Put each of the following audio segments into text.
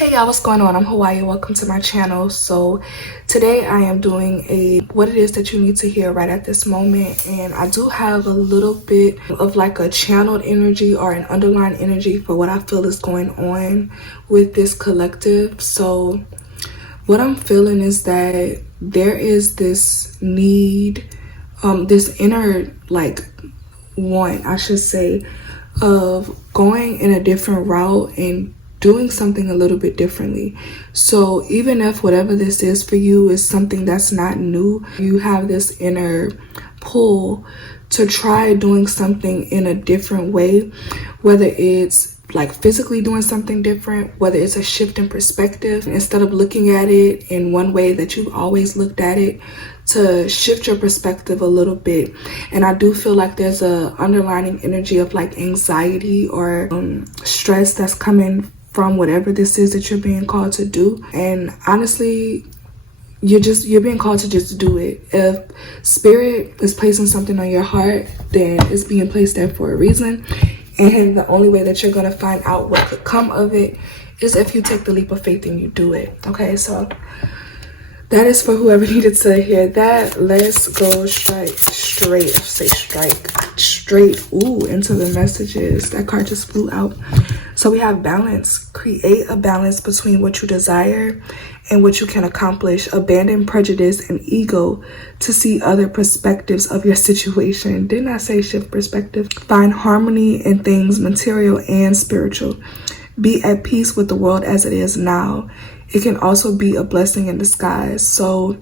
Hey y'all, what's going on? I'm Hawaii. Welcome to my channel. So today I am doing what it is that you need to hear right at this moment, and I do have a little bit of like a channeled energy or an underlying energy for what I feel is going on with this collective. So what I'm feeling is that there is this need, this inner like want, I should say, of going in a different route and doing something a little bit differently. So even if whatever this is for you is something that's not new, you have this inner pull to try doing something in a different way, whether it's like physically doing something different, whether it's a shift in perspective, instead of looking at it in one way that you've always looked at it, to shift your perspective a little bit. And I do feel like there's a underlining energy of like anxiety or stress that's coming from whatever this is that you're being called to do. And honestly, you're being called to just do it. If spirit is placing something on your heart, then it's being placed there for a reason. And the only way that you're going to find out what could come of it is if you take the leap of faith and you do it. Okay, so that is for whoever needed to hear that. Let's go straight into the messages. That card just flew out. So we have balance. Create a balance between what you desire and what you can accomplish. Abandon prejudice and ego to see other perspectives of your situation. Didn't I say shift perspective? Find harmony in things material and spiritual. Be at peace with the world as it is now. It can also be a blessing in disguise. So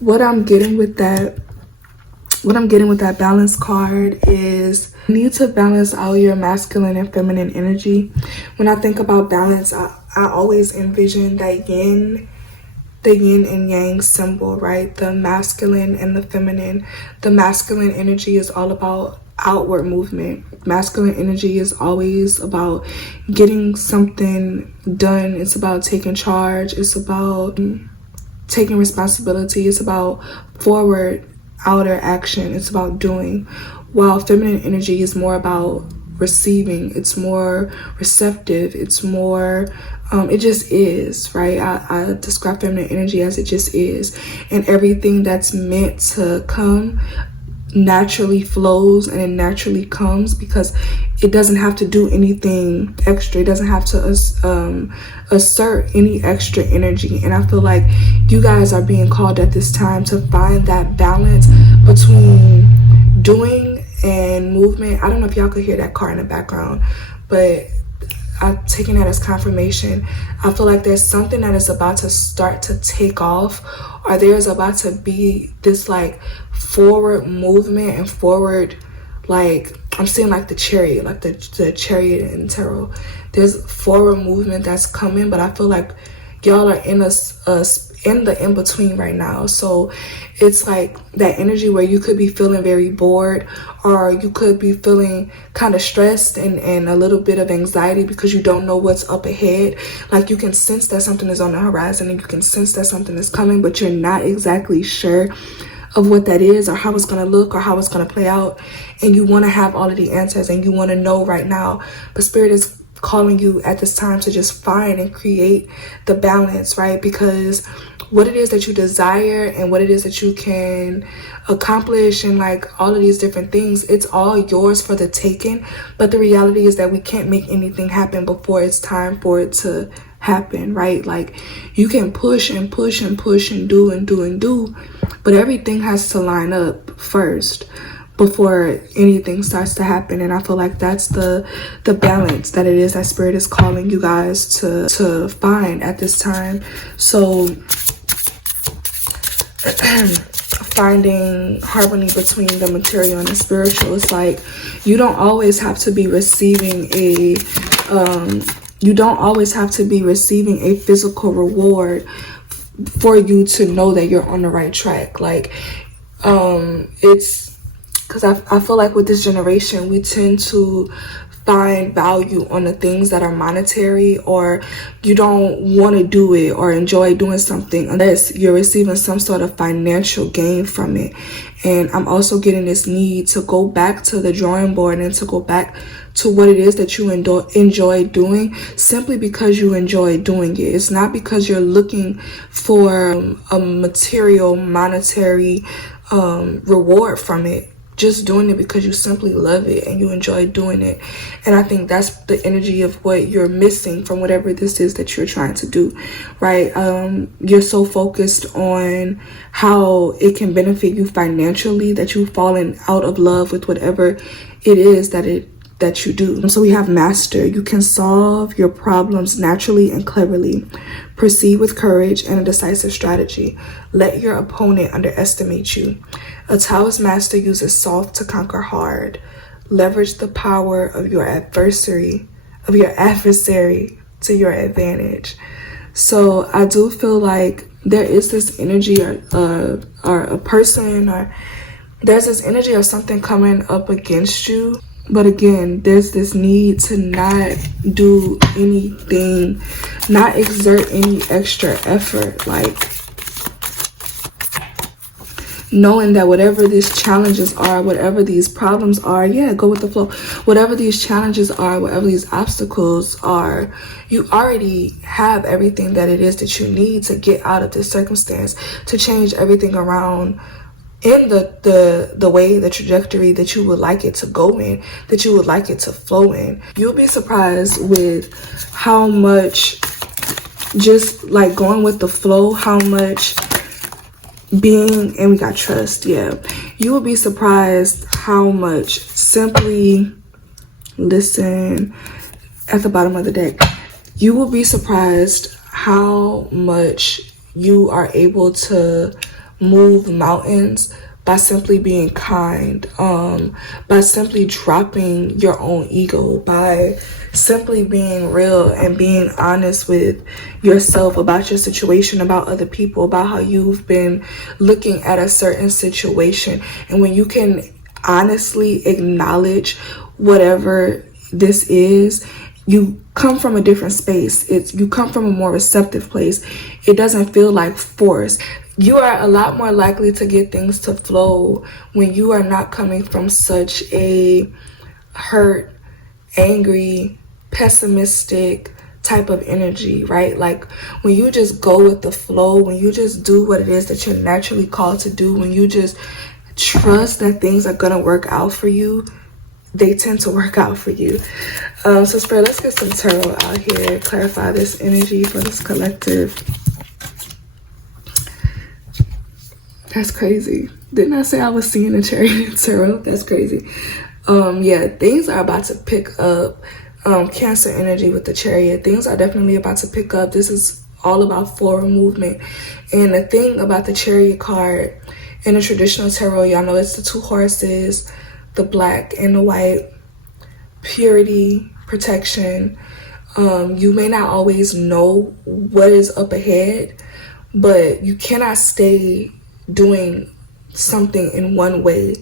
what I'm getting with that balance card is you need to balance out your masculine and feminine energy. When I think about balance, I always envision that yin, the yin and yang symbol, right? The masculine and the feminine. The masculine energy is all about outward movement. Masculine energy is always about getting something done. It's about taking charge. It's about taking responsibility. It's about forward outer action. It's about doing, while feminine energy is more about receiving. It's more receptive. It's more it just is, right? I describe feminine energy as it just is, and everything that's meant to come naturally flows and it naturally comes because it doesn't have to do anything extra. It doesn't have to assert any extra energy. And I feel like you guys are being called at this time to find that balance between doing and movement. I don't know if y'all could hear that car in the background, but I'm taking that as confirmation. I feel like there's something that is about to start to take off, or there's about to be this like forward movement and forward, like I'm seeing like the chariot, like the chariot in tarot. There's forward movement that's coming, but I feel like y'all are in the in-between right now. So it's like that energy where you could be feeling very bored, or you could be feeling kind of stressed and a little bit of anxiety because you don't know what's up ahead. Like you can sense that something is on the horizon and you can sense that something is coming, but you're not exactly sure of what that is or how it's going to look or how it's going to play out. And you want to have all of the answers and you want to know right now. But spirit is calling you at this time to just find and create the balance, right? Because what it is that you desire and what it is that you can accomplish and like all of these different things, it's all yours for the taking. But the reality is that we can't make anything happen before it's time for it to happen, right? Like you can push and push and push and do, but everything has to line up first before anything starts to happen. And I feel like that's the balance that it is that spirit is calling you guys to find at this time. So finding harmony between the material and the spiritual. It's like you don't always have to be receiving a physical reward for you to know that you're on the right track. Like it's because I feel like with this generation, we tend to find value on the things that are monetary, or you don't want to do it or enjoy doing something unless you're receiving some sort of financial gain from it. And I'm also getting this need to go back to the drawing board and to go back to what it is that you enjoy doing simply because you enjoy doing it. It's not because you're looking for a material, monetary reward from it. Just doing it because you simply love it and you enjoy doing it. And I think that's the energy of what you're missing from whatever this is that you're trying to do, right? You're so focused on how it can benefit you financially that you've fallen out of love with whatever it is that you do. So we have master. You can solve your problems naturally and cleverly. Proceed with courage and a decisive strategy. Let your opponent underestimate you. A Taoist master uses soft to conquer hard. Leverage the power of your adversary to your advantage. So I do feel like there is this energy or a person, or there's this energy of something coming up against you. But again, there's this need to not do anything, not exert any extra effort, like knowing that whatever these challenges are, whatever these problems are, go with the flow. Whatever these challenges are, whatever these obstacles are, you already have everything that it is that you need to get out of this circumstance, to change everything around in the way, the trajectory that you would like it to go in, that you would like it to flow in. You'll be surprised with how much, just like going with the flow, how much being, and we got trust, you will be surprised how much simply listen at the bottom of the deck. You will be surprised how much you are able to move mountains by simply being kind, by simply dropping your own ego, by simply being real and being honest with yourself about your situation, about other people, about how you've been looking at a certain situation. And when you can honestly acknowledge whatever this is, you come from a different space. You come from a more receptive place. It doesn't feel like force. You are a lot more likely to get things to flow when you are not coming from such a hurt, angry, pessimistic type of energy, right? Like when you just go with the flow, when you just do what it is that you're naturally called to do, when you just trust that things are gonna work out for you, they tend to work out for you. So Spirit, let's get some tarot out here, clarify this energy for this collective. That's crazy. Didn't I say I was seeing a Chariot in tarot? That's crazy. Things are about to pick up. Cancer energy with the Chariot. Things are definitely about to pick up. This is all about forward movement. And the thing about the Chariot card in the traditional tarot, y'all know it's the two horses, the black and the white, purity, protection. You may not always know what is up ahead, but you cannot stay doing something in one way,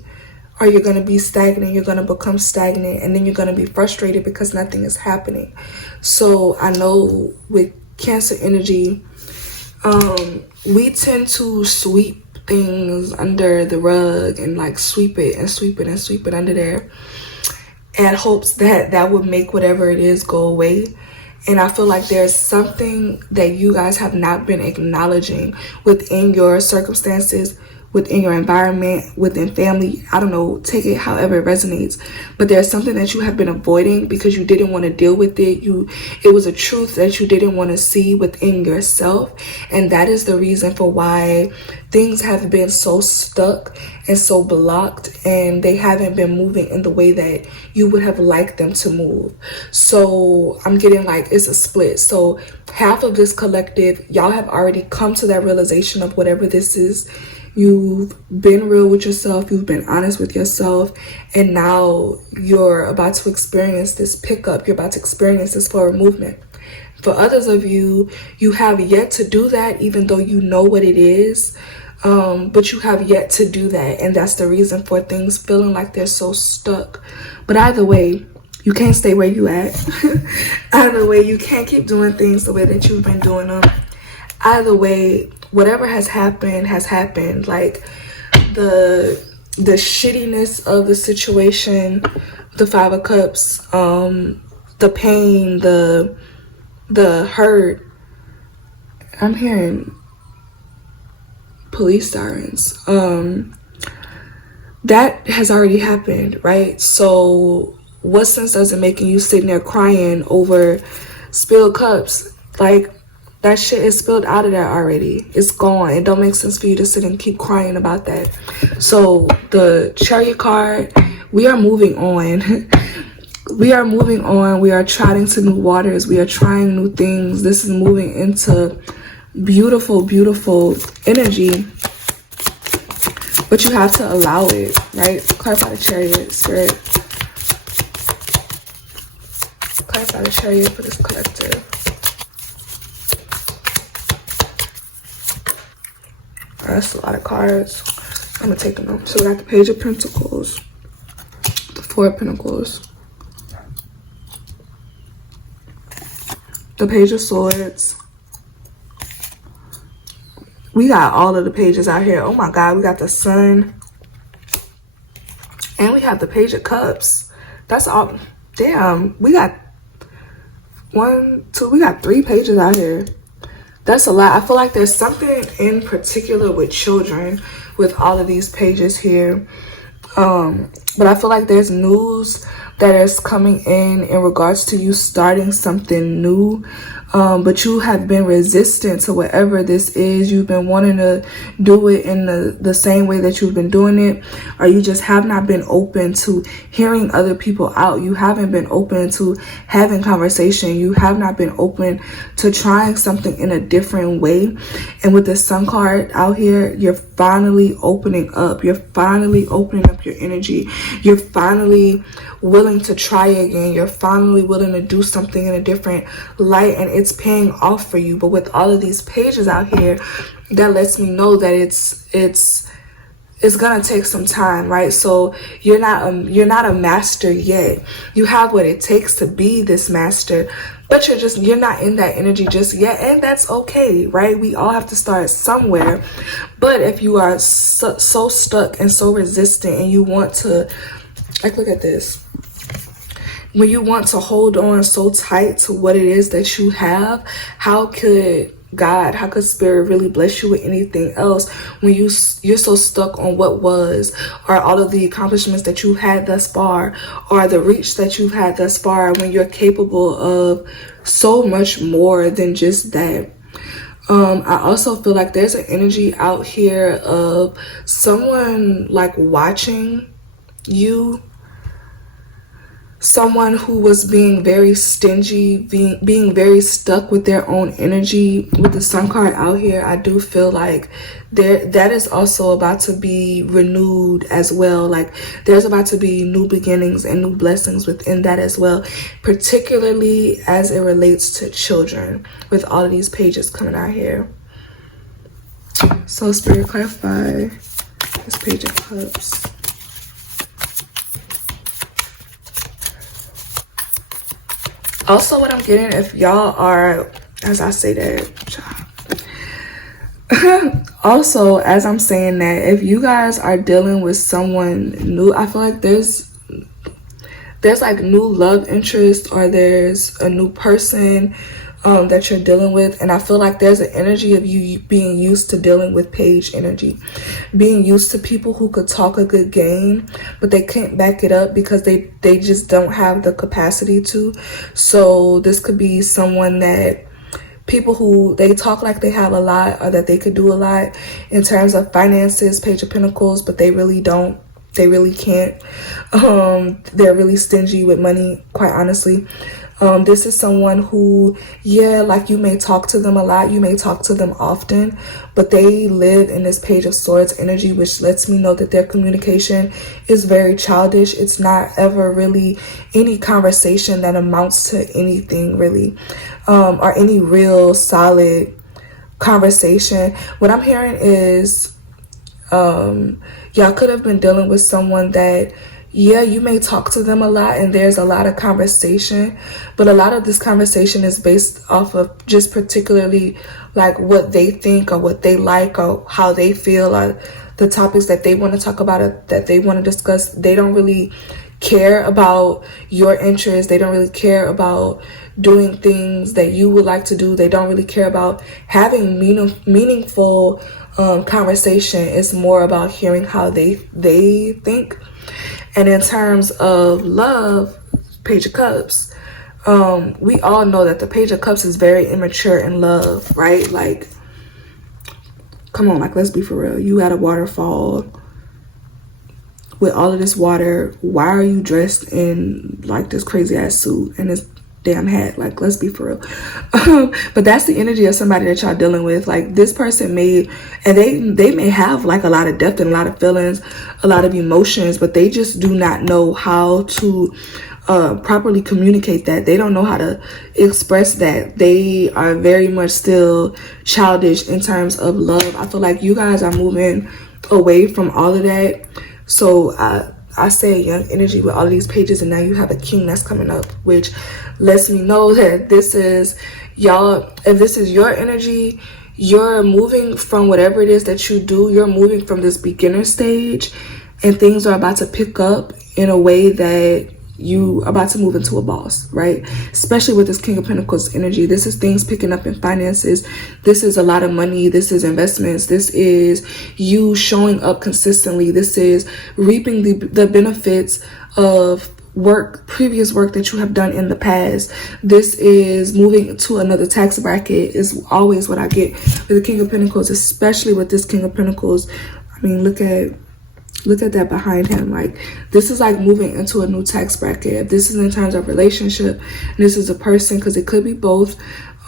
or you're going to be stagnant. You're going to become stagnant, and then you're going to be frustrated because nothing is happening. So I know with Cancer energy, we tend to sweep things under the rug and like sweep it and sweep it and sweep it under there, and hopes that that would make whatever it is go away. And I feel like there's something that you guys have not been acknowledging within your circumstances, within your environment, within family. I don't know, take it however it resonates. But there's something that you have been avoiding because you didn't want to deal with it. It was a truth that you didn't want to see within yourself. And that is the reason for why things have been so stuck and so blocked, and they haven't been moving in the way that you would have liked them to move. So I'm getting like it's a split. So half of this collective, y'all have already come to that realization of whatever this is. You've been real with yourself, you've been honest with yourself, and now you're about to experience this pickup, you're about to experience this forward movement. For others of you, you have yet to do that, even though you know what it is, but you have yet to do that, and that's the reason for things feeling like they're so stuck. But either way, you can't stay where you at. Either way, you can't keep doing things the way that you've been doing them. Either way, whatever has happened has happened. Like the shittiness of the situation the Five of Cups, the pain, the hurt. I'm hearing police sirens. That has already happened, right? So what sense does it make you sitting there crying over spilled cups? Like, that shit is spilled out of there already. It's gone. It don't make sense for you to sit and keep crying about that. So the Chariot card, we are moving on. We are moving on. We are trotting to new waters. We are trying new things. This is moving into beautiful, beautiful energy. But you have to allow it, right? Clarify the Chariot, Spirit. Clarify the Chariot for this collective. That's a lot of cards. I'm gonna take them out. So we got the Page of Pentacles, the Four of Pentacles, the Page of Swords. We got all of the pages out here. Oh my God, we got the Sun. And we have the Page of Cups. That's all. Damn, we got we got 3 pages out here. That's a lot. I feel like there's something in particular with children with all of these pages here. But I feel like there's news that is coming in regards to you starting something new. But you have been resistant to whatever this is. You've been wanting to do it in the same way that you've been doing it, or you just have not been open to hearing other people out. You haven't been open to having conversation. You have not been open to trying something in a different way. And with the Sun card out here, you're finally opening up. You're finally opening up your energy. You're finally willing to try again. You're finally willing to do something in a different light, and it's paying off for you. But with all of these pages out here, that lets me know that it's gonna take some time, right? So you're not a master yet. You have what it takes to be this master, but you're not in that energy just yet, and that's okay, right? We all have to start somewhere. But if you are so stuck and so resistant, and you want to, like, look at this. When you want to hold on so tight to what it is that you have, how could God, how could Spirit really bless you with anything else when you're so stuck on what was, or all of the accomplishments that you had thus far, or the reach that you've had thus far, when you're capable of so much more than just that? I also feel like there's an energy out here of someone like watching you. Someone who was being very stingy, being very stuck with their own energy. With the Sun card out here, I do feel like that is also about to be renewed as well. Like, there's about to be new beginnings and new blessings within that as well, particularly as it relates to children, with all of these pages coming out here. So Spirit, clarify this Page of Cups. Also, what I'm getting, if y'all are, as I say that, also, as I'm saying that, if you guys are dealing with someone new, I feel like there's like new love interest, or there's a new person that you're dealing with. And I feel like there's an energy of you being used to dealing with page energy, being used to people who could talk a good game, but they can't back it up because they just don't have the capacity to. So this could be someone that, people who they talk like they have a lot, or that they could do a lot in terms of finances, Page of Pentacles, but they really don't. They really can't. They're really stingy with money, quite honestly. This is someone who, yeah, like, you may talk to them a lot, you may talk to them often, but they live in this Page of Swords energy, which lets me know that their communication is very childish. It's not ever really any conversation that amounts to anything, really, or any real solid conversation. What I'm hearing is, y'all could have been dealing with someone that, yeah, you may talk to them a lot and there's a lot of conversation, but a lot of this conversation is based off of just particularly like what they think, or what they like, or how they feel, or the topics that they want to talk about, or that they want to discuss. They don't really care about your interests. They don't really care about doing things that you would like to do. They don't really care about having meaningful conversation. It's more about hearing how they think. And in terms of love, Page of Cups, we all know that the Page of Cups is very immature in love, right? Like, come on, like, let's be for real. You at a waterfall with all of this water. Why are you dressed in like this crazy ass suit and this damn hat? Like, let's be for real. But that's the energy of somebody that y'all dealing with. Like, this person may, and they may have like a lot of depth and a lot of feelings, a lot of emotions, but they just do not know how to properly communicate that. They don't know how to express that. They are very much still childish in terms of love. I feel like you guys are moving away from all of that. So I say young energy with all of these pages, and now you have a king that's coming up, which lets me know that this is y'all. If this is your energy, you're moving from whatever it is that you do. You're moving from this beginner stage, and things are about to pick up in a way that you about to move into a boss, right? Especially with this King of Pentacles energy. This is things picking up in finances. This is a lot of money. This is investments. This is you showing up consistently. This is reaping the benefits of previous work that you have done in the past. This is moving to another tax bracket, is always what I get with the King of Pentacles, especially with this King of Pentacles. I mean, look at that behind him. Like, this is like moving into a new tax bracket. If this is in terms of relationship, and this is a person, because it could be both,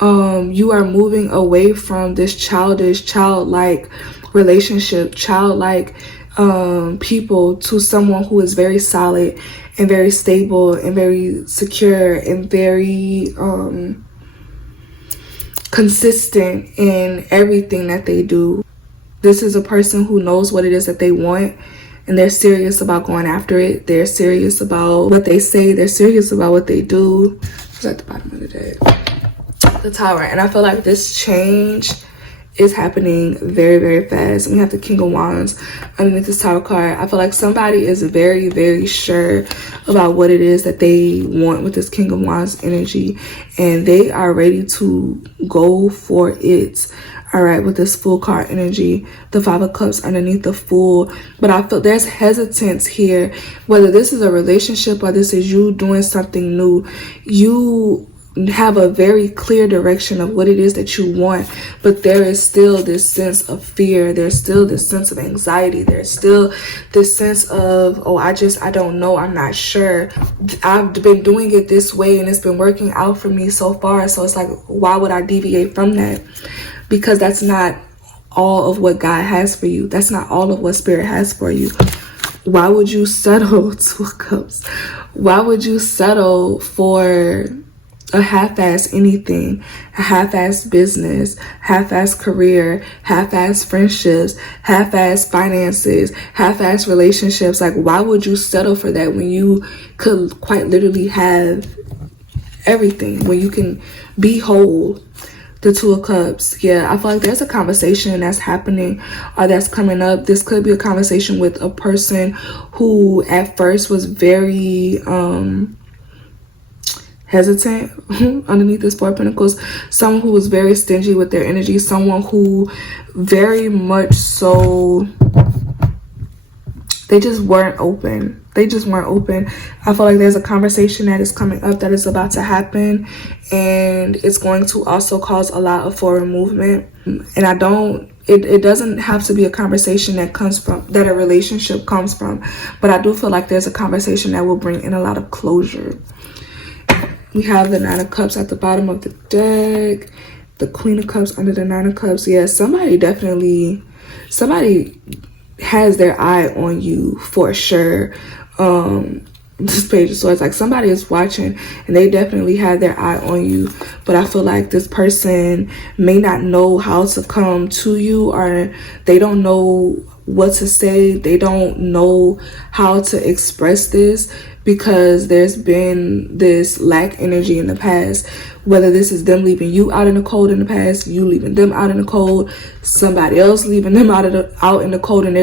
you are moving away from this childlike relationship, childlike people, to someone who is very solid and very stable and very secure and very consistent in everything that they do. This is a person who knows what it is that they want, and they're serious about going after it. They're serious about what they say. They're serious about what they do. It's at the bottom of the deck, the Tower. And I feel like this change is happening very, very fast. And we have the King of Wands underneath this Tower card. I feel like somebody is very, very sure about what it is that they want with this King of Wands energy, and they are ready to go for it. All right, with this Fool card energy, the Five of Cups underneath the Fool. But I feel there's hesitance here, whether this is a relationship or this is you doing something new. You have a very clear direction of what it is that you want, but there is still this sense of fear. There's still this sense of anxiety. There's still this sense of, oh, I don't know. I'm not sure. I've been doing it this way and it's been working out for me so far. So it's like, why would I deviate from that? Because that's not all of what God has for you. That's not all of what Spirit has for you. Why would you settle, Two of Cups? Why would you settle for a half-ass anything, a half-ass business, half-ass career, half-ass friendships, half-ass finances, half-ass relationships? Like, why would you settle for that when you could quite literally have everything, when you can be whole? The Two of Cups. Yeah, I feel like there's a conversation that's happening or that's coming up. This could be a conversation with a person who at first was very hesitant underneath this Four of Pentacles. Someone who was very stingy with their energy. Someone who very much so, they just weren't open. They just weren't open. I feel like there's a conversation that is coming up that is about to happen, and it's going to also cause a lot of forward movement. And it doesn't have to be a conversation that a relationship comes from, but I do feel like there's a conversation that will bring in a lot of closure. We have the Nine of Cups at the bottom of the deck, the Queen of Cups under the Nine of Cups. Yeah, somebody has their eye on you for sure. This Page of Swords, like somebody is watching and they definitely have their eye on you, but I feel like this person may not know how to come to you, or they don't know what to say. They don't know how to express this because there's been this lack energy in the past. Whether this is them leaving you out in the cold in the past, you leaving them out in the cold, somebody else leaving them out in the cold, and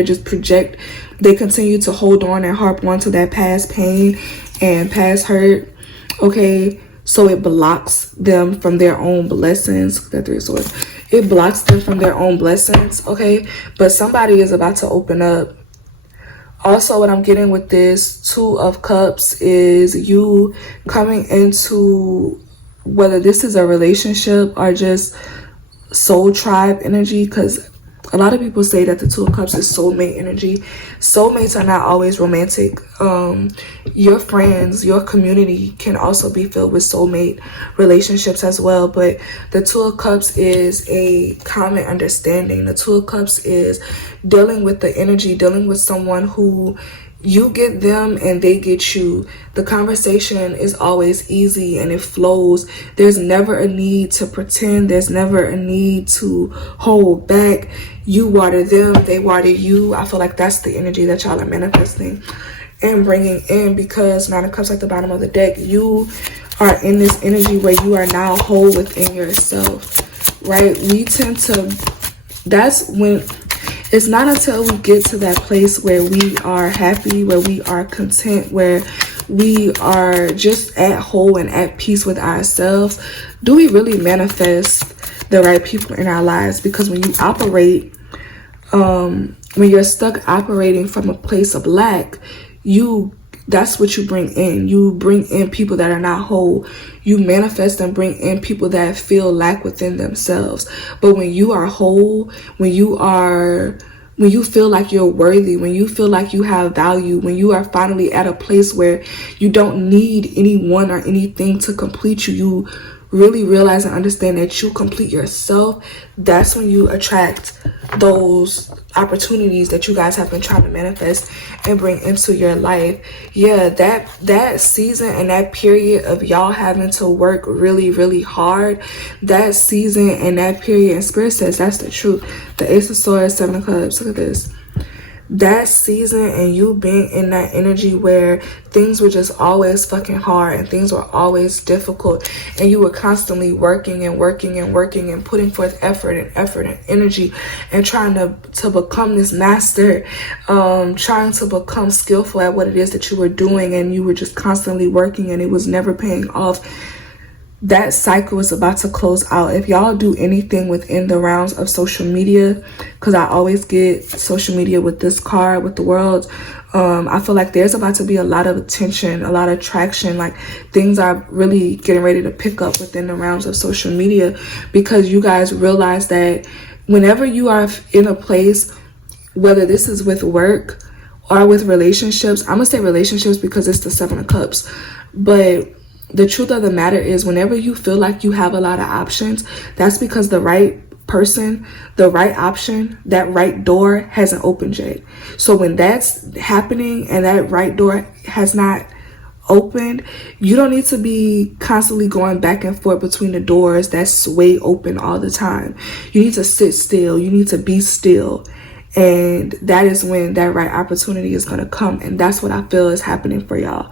they continue to hold on and harp on to that past pain and past hurt. Okay, so it blocks them from their own blessings. That Three of Swords. It blocks them from their own blessings, okay? But somebody is about to open up. Also, what I'm getting with this Two of Cups is you coming into, whether this is a relationship or just soul tribe energy, because a lot of people say that the Two of Cups is soulmate energy. Soulmates are not always romantic. Your friends, your community can also be filled with soulmate relationships as well. But the Two of Cups is a common understanding. The Two of Cups is dealing with the energy, dealing with someone who you get them and they get you. The conversation is always easy and it flows. There's never a need to pretend. There's never a need to hold back. You water them, they water you. I feel like that's the energy that y'all are manifesting and bringing in, because Nine of Cups at the bottom of the deck, you are in this energy where you are now whole within yourself, right? We tend to, that's when, it's not until we get to that place where we are happy, where we are content, where we are just at whole and at peace with ourselves, do we really manifest the right people in our lives. Because when you operate, when you're stuck operating from a place of lack, that's what you bring in. You bring in people that are not whole. You manifest and bring in people that feel lack within themselves. But when you are whole, when you feel like you're worthy, when you feel like you have value, when you are finally at a place where you don't need anyone or anything to complete you, you really realize and understand that you complete yourself. That's when you attract those opportunities that you guys have been trying to manifest and bring into your life. Yeah, that season and that period of y'all having to work really, really hard, that season and that period, and Spirit says that's the truth. The Ace of Swords, Seven of Cups, look at this. That season and you being in that energy where things were just always fucking hard and things were always difficult, and you were constantly working and working and working and putting forth effort and energy and trying to become this master, trying to become skillful at what it is that you were doing, and you were just constantly working and it was never paying off. That cycle is about to close out. If y'all do anything within the realms of social media, because I always get social media with this card, with the World, I feel like there's about to be a lot of attention, a lot of traction. Like things are really getting ready to pick up within the realms of social media, because you guys realize that whenever you are in a place, whether this is with work or with relationships, I'm gonna say relationships because it's the Seven of Cups, but the truth of the matter is, whenever you feel like you have a lot of options, that's because the right person, the right option, that right door hasn't opened yet. So when that's happening and that right door has not opened, you don't need to be constantly going back and forth between the doors that's sway open all the time. You need to sit still. You need to be still. And that is when that right opportunity is going to come. And that's what I feel is happening for y'all.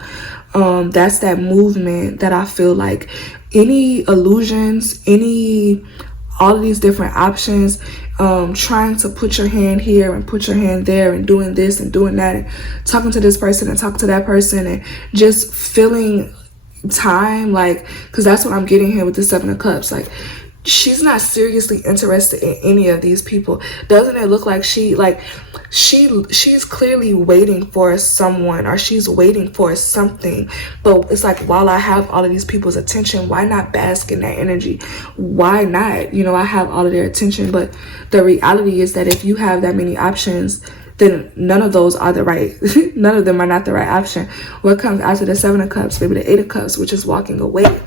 That's that movement that I feel like any illusions, all of these different options, trying to put your hand here and put your hand there and doing this and doing that and talking to this person and talking to that person and just filling time, like, because that's what I'm getting here with the Seven of Cups. Like, she's not seriously interested in any of these people. Doesn't it look like she's clearly waiting for someone, or she's waiting for something? But it's like, while I have all of these people's attention, why not bask in that energy? Why not? You know, I have all of their attention, but the reality is that if you have that many options, then none of those are the right, none of them are not the right option. What comes after the Seven of Cups? Maybe the Eight of Cups, which is walking away.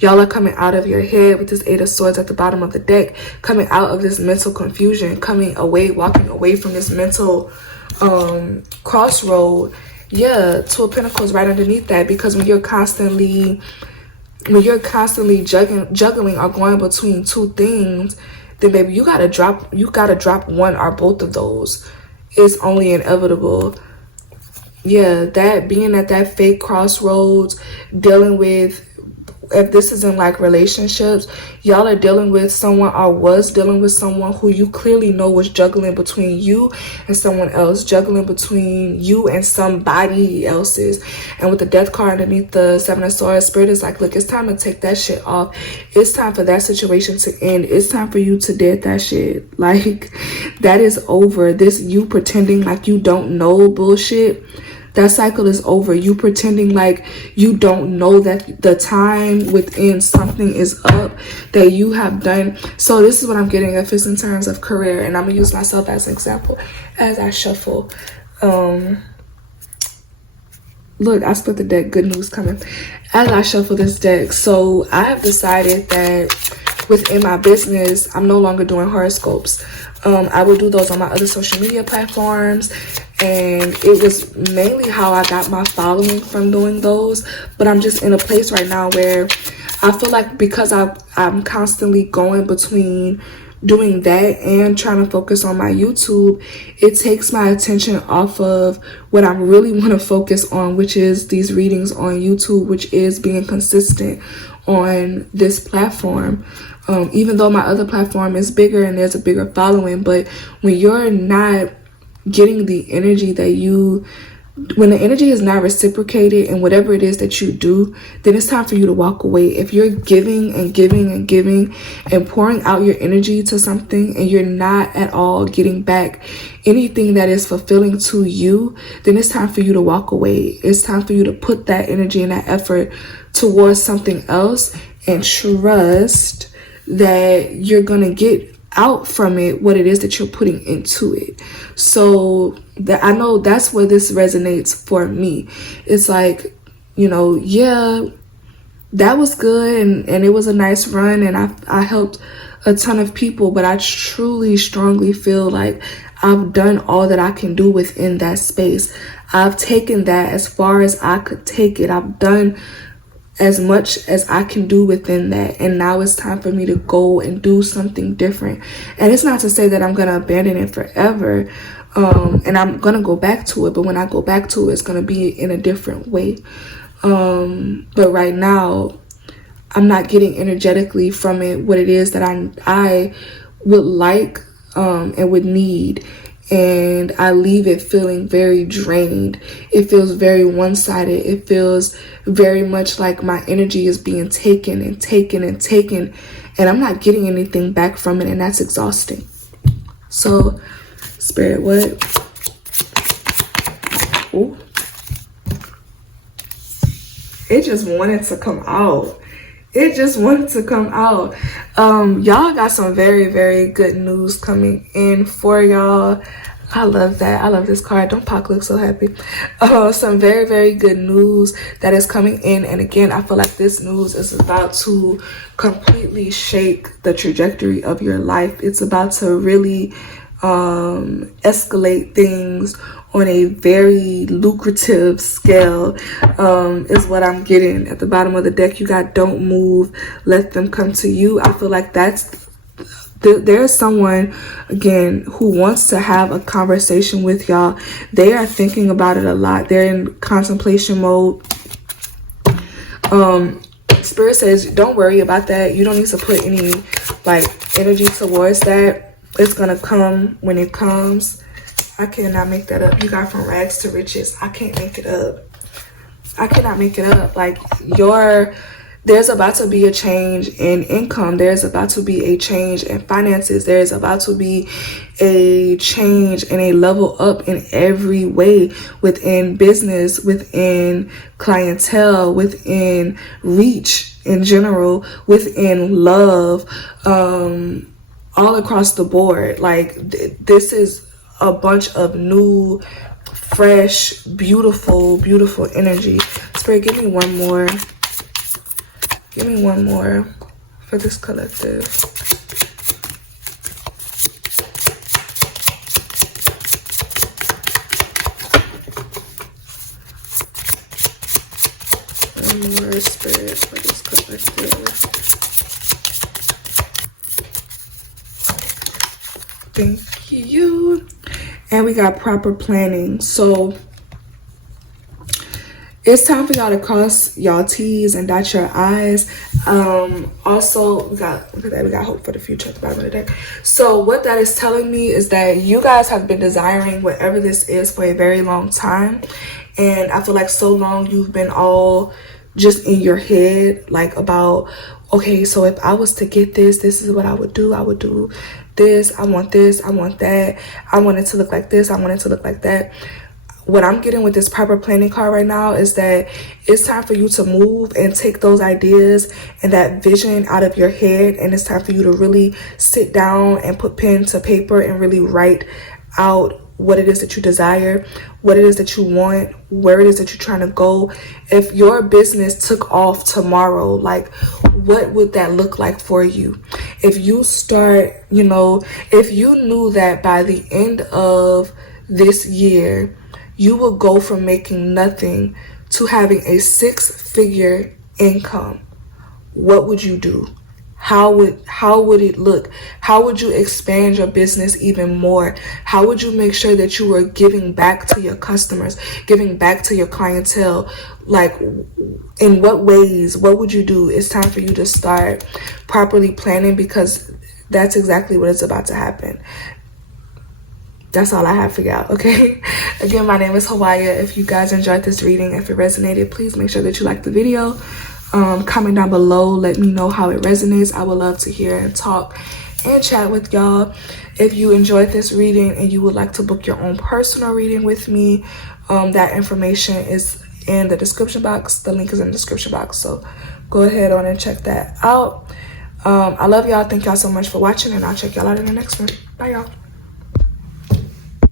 Y'all are coming out of your head with this Eight of Swords at the bottom of the deck, coming out of this mental confusion, coming away, walking away from this mental crossroad. Yeah, Two of Pentacles right underneath that, because when you're constantly juggling or going between two things, then baby, you gotta drop one or both of those. is only inevitable. Yeah, that being at that fake crossroads, dealing with, if this is in like relationships, y'all are dealing with someone, or was dealing with someone who you clearly know was juggling between you and someone else, juggling between you and somebody else's. And with the death card underneath the Seven of Swords, Spirit is like, look, it's time to take that shit off. It's time for that situation to end. It's time for you to dead that shit. Like, that is over. This you pretending like you don't know bullshit, that cycle is over. You pretending like you don't know that the time within something is up, that you have done. So this is what I'm getting if it's in terms of career, and I'm gonna use myself as an example as I shuffle. Look, I split the deck. Good news coming. As I shuffle this deck, so I have decided that within my business, I'm no longer doing horoscopes. I will do those on my other social media platforms, and it was mainly how I got my following from doing those. But I'm just in a place right now where I feel like, because I'm constantly going between doing that and trying to focus on my YouTube, it takes my attention off of what I really want to focus on, which is these readings on YouTube, which is being consistent on this platform. Even though my other platform is bigger and there's a bigger following, but when you're not getting the energy that when the energy is not reciprocated in whatever it is that you do, then it's time for you to walk away. If you're giving and giving and giving and pouring out your energy to something, and you're not at all getting back anything that is fulfilling to you, then it's time for you to walk away. It's time for you to put that energy and that effort towards something else, and trust that you're gonna get out from it what it is that you're putting into it. So that, I know that's where this resonates for me. It's like, yeah, that was good, and it was a nice run, and I helped a ton of people, but I truly strongly feel like I've done all that I can do within that space. I've taken that as far as I could take it. I've done as much as I can do within that, and now it's time for me to go and do something different. And it's not to say that I'm gonna abandon it forever, and I'm gonna go back to it, but when I go back to it, it's gonna be in a different way. But right now, I'm not getting energetically from it what it is that I would like and would need. And I leave it feeling very drained. It feels very one-sided. It feels very much like my energy is being taken and taken and taken, and I'm not getting anything back from it, and that's exhausting. So, Spirit, what? Ooh. It just wanted to come out. It just wanted to come out. Y'all got some very, very good news coming in for y'all. I love that. I love this card. Don't Pac look so happy. Some very, very good news that is coming in. And again, I feel like this news is about to completely shake the trajectory of your life. It's about to really escalate things on a very lucrative scale, is what I'm getting. At the bottom of the deck, you got don't move, let them come to you. I feel like there's someone, again, who wants to have a conversation with y'all. They are thinking about it a lot. They're in contemplation mode. Spirit says, don't worry about that. You don't need to put any energy towards that. It's gonna come when it comes. I cannot make that up. You got from rags to riches. I can't make it up. I cannot make it up. There's about to be a change in income. There's about to be a change in finances. There's about to be a change and a level up in every way, within business, within clientele, within reach in general, within love, all across the board. This is a bunch of new, fresh, beautiful, beautiful energy. Spirit, give me one more. Give me one more for this collective. One more, Spirit, for this collective. Thank you. and we got proper planning. So it's time for y'all to cross y'all T's and dot your I's. Also, we got hope for the future at the bottom of the deck. So what that is telling me is that you guys have been desiring whatever this is for a very long time. And I feel like so long you've been all just in your head, like about, okay, so if I was to get this is what I would do. I would do this, I want that, I want it to look like this, I want it to look like that. What I'm getting with this proper planning card right now is that it's time for you to move and take those ideas and that vision out of your head, and it's time for you to really sit down and put pen to paper and really write out what it is that you desire, what it is that you want, where it is that you're trying to go. If your business took off tomorrow, like, what would that look like for you? If you start, if you knew that by the end of this year, you will go from making nothing to having a 6-figure income, what would you do? How would it look? How would you expand your business even more? How would you make sure that you are giving back to your customers, giving back to your clientele? Like, in what ways? What would you do? It's time for you to start properly planning, because that's exactly what is about to happen. That's all I have for y'all, okay? Again, my name is Hawaya. If you guys enjoyed this reading, if it resonated, please make sure that you like the video. Comment down below, let me know how it resonates. I would love to hear and talk and chat with y'all. If you enjoyed this reading and you would like to book your own personal reading with me, that information is in the description box. The link is in the description box, so go ahead on and check that out. I love y'all. Thank y'all so much for watching, and I'll check y'all out in the next one. Bye, y'all.